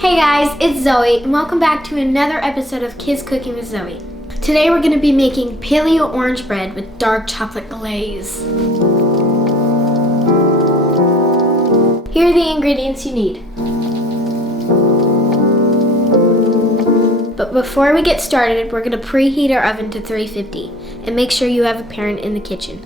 Hey guys, it's Zoe, and welcome back to another episode of Kids Cooking with Zoe. Today we're going to be making paleo orange bread with dark chocolate glaze. Here are the ingredients you need. But before we get started, we're going to preheat our oven to 350 and make sure you have a parent in the kitchen.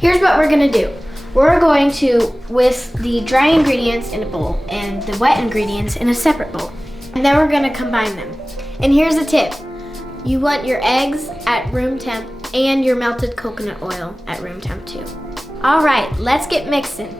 Here's what we're going to do. We're going to whisk the dry ingredients in a bowl and the wet ingredients in a separate bowl. And then we're going to combine them. And here's a tip. You want your eggs at room temp and your melted coconut oil at room temp too. All right, let's get mixing.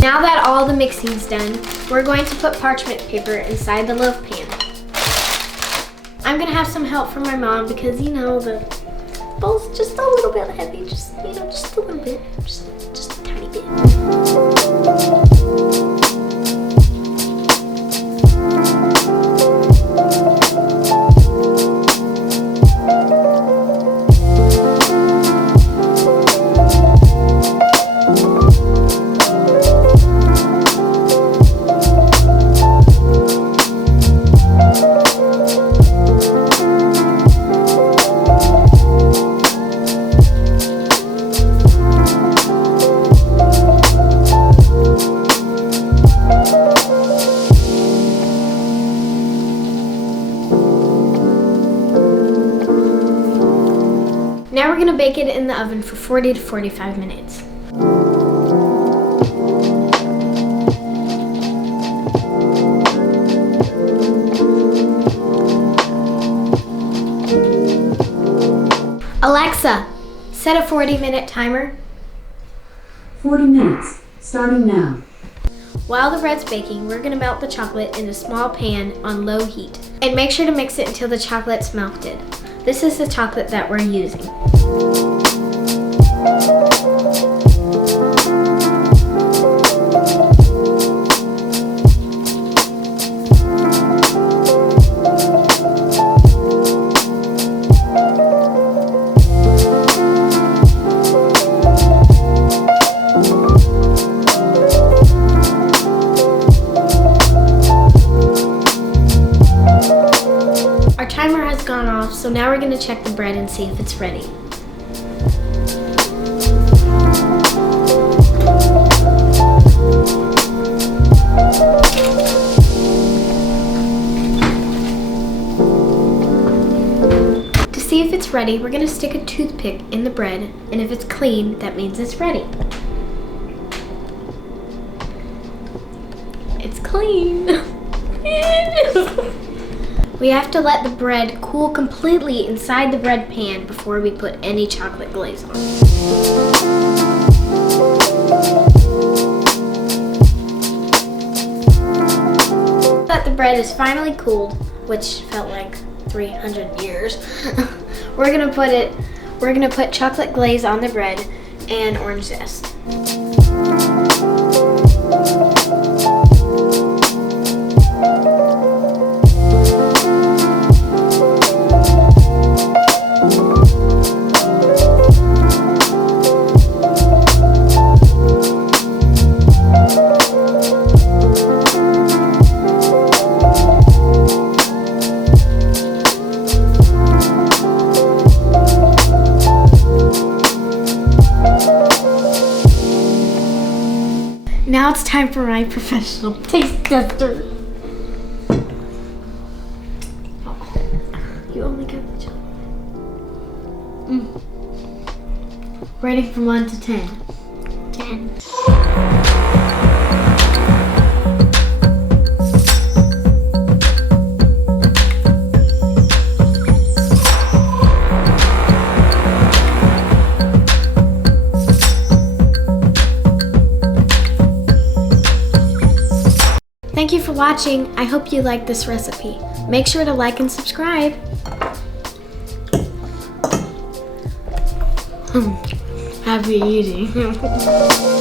Now that all the mixing's done, we're going to put parchment paper inside the loaf pan. I'm gonna have some help from my mom because the bowl's just a little bit heavy, just a little bit, just a tiny bit. Now we're going to bake it in the oven for 40 to 45 minutes. Alexa, set a 40-minute timer. 40 minutes, starting now. While the bread's baking, we're going to melt the chocolate in a small pan on low heat. And make sure to mix it until the chocolate's melted. This is the chocolate that we're using. Our timer has gone off, so now we're going to check the bread and see if it's ready. To see if it's ready, we're going to stick a toothpick in the bread, and if it's clean, that means it's ready. It's clean. We have to let the bread cool completely inside the bread pan before we put any chocolate glaze on. That the bread is finally cooled, which felt like 300 years. We're gonna put chocolate glaze on the bread and orange zest. Now it's time for my professional taste tester. You only got the chocolate. Rating from 1 to 10. 10. Thank you for watching. I hope you liked this recipe. Make sure to like and subscribe. Happy eating.